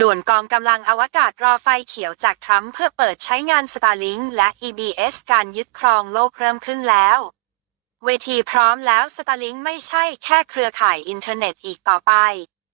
ด่วนกองกำลังอวกาศรอไฟเขียวจากทรัมป์เพื่อเปิดใช้งาน Starlink และ EBS การยึดครองโลกเริ่มขึ้นแล้ว เวทีพร้อมแล้ว Starlink ไม่ใช่แค่เครือข่ายอินเทอร์เน็ตอีกต่อไป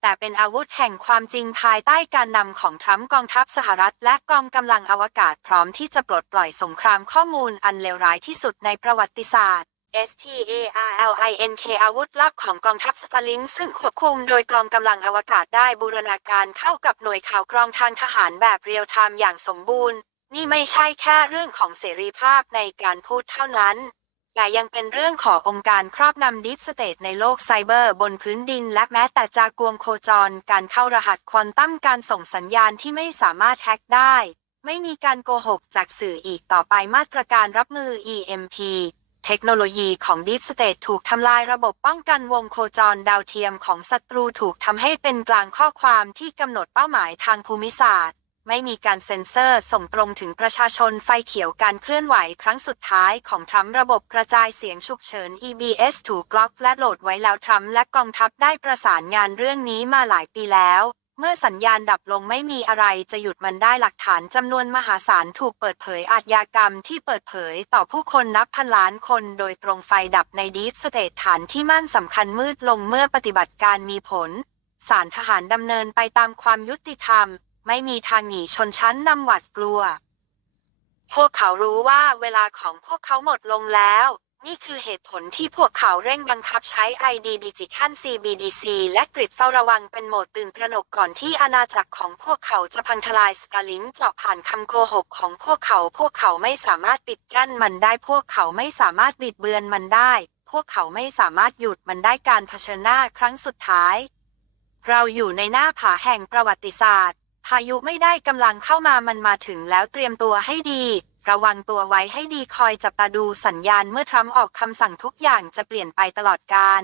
แต่เป็นอาวุธแห่งความจริงภายใต้การนำของทรัมป์กองทัพสหรัฐ และกองกำลังอวกาศพร้อมที่จะปลดปล่อยสงครามข้อมูลอันเลวร้ายที่สุดในประวัติศาสตร์ STARLINK อาวุธลับของกองทัพสตาลิงซึ่งควบคุมโดยกองกำลังอวกาศได้บูรณาการเข้ากับหน่วยข่าวกรองทางทหารแบบเรียลไทม์อย่างสมบูรณ์ นี่ไม่ใช่แค่เรื่องของเสรีภาพในการพูดเท่านั้น แต่ยังเป็นเรื่องขององค์การครอบนำดิฟสเตทในโลกไซเบอร์บนพื้นดิน และแม้แต่จากวงโคจร การเข้ารหัสควอนตัมการส่งสัญญาณที่ไม่สามารถแฮ็กได้ ไม่มีการโกหกจากสื่ออีกต่อไปมาตรการรับมือ EMP เทคโนโลยีของ Deep State ถูกทำลายระบบป้องกันวงโคจรดาวเทียมของศัตรูถูกทำให้เป็นกลางข้อความที่กำหนดเป้าหมายทางภูมิศาสตร์ ไม่มีการเซ็นเซอร์ส่งตรงถึงประชาชนไฟเขียวการเคลื่อนไหวครั้งสุดท้ายของทรัมป์ระบบกระจายเสียงฉุกเฉิน EBS ถูกกล็อกและโหลดไว้แล้วทรัมป์และกองทัพได้ประสานงานเรื่องนี้มาหลายปีแล้ว เมื่อสัญญาณดับลงไม่มีอะไรจะหยุดมันได้หลักฐานจำนวนมหาศาลถูกเปิดเผยอาชญากรรมที่เปิดเผยต่อผู้คนนับพันล้านคนโดยตรงไฟดับในดีฟสเตทฐานที่มั่นสำคัญมืดลงเมื่อปฏิบัติการมีผลศาลทหารดำเนินไปตามความยุติธรรม ไม่มีทางหนีชนชั้นนำหวัดกลัว พวกเขารู้ว่าเวลาของพวกเขาหมดลงแล้ว นี่คือเหตุผลที่พวกเขาเร่งบังคับใช้ ID Digital CBDC และกริดเฝ้าระวังเป็นโหมดตื่นตระหนกก่อนที่อาณาจักรของพวกเขาจะพังทลาย Starlink เจาะผ่านคำโกหกของพวกเขา พวกเขาไม่สามารถปิดกั้นมันได้ พวกเขาไม่สามารถบิดเบือนมันได้ พวกเขาไม่สามารถหยุดมันได้การเผชิญหน้าครั้งสุดท้าย เราอยู่ในหน้าผาแห่งประวัติศาสตร์ พายุไม่ได้กำลังเข้ามามันมาถึงแล้วเตรียมตัวให้ดี ระวังตัวไว้ให้ดีคอยจับตาดูสัญญาณเมื่อทรัมป์ออกคำสั่งทุกอย่างจะเปลี่ยนไปตลอดกาล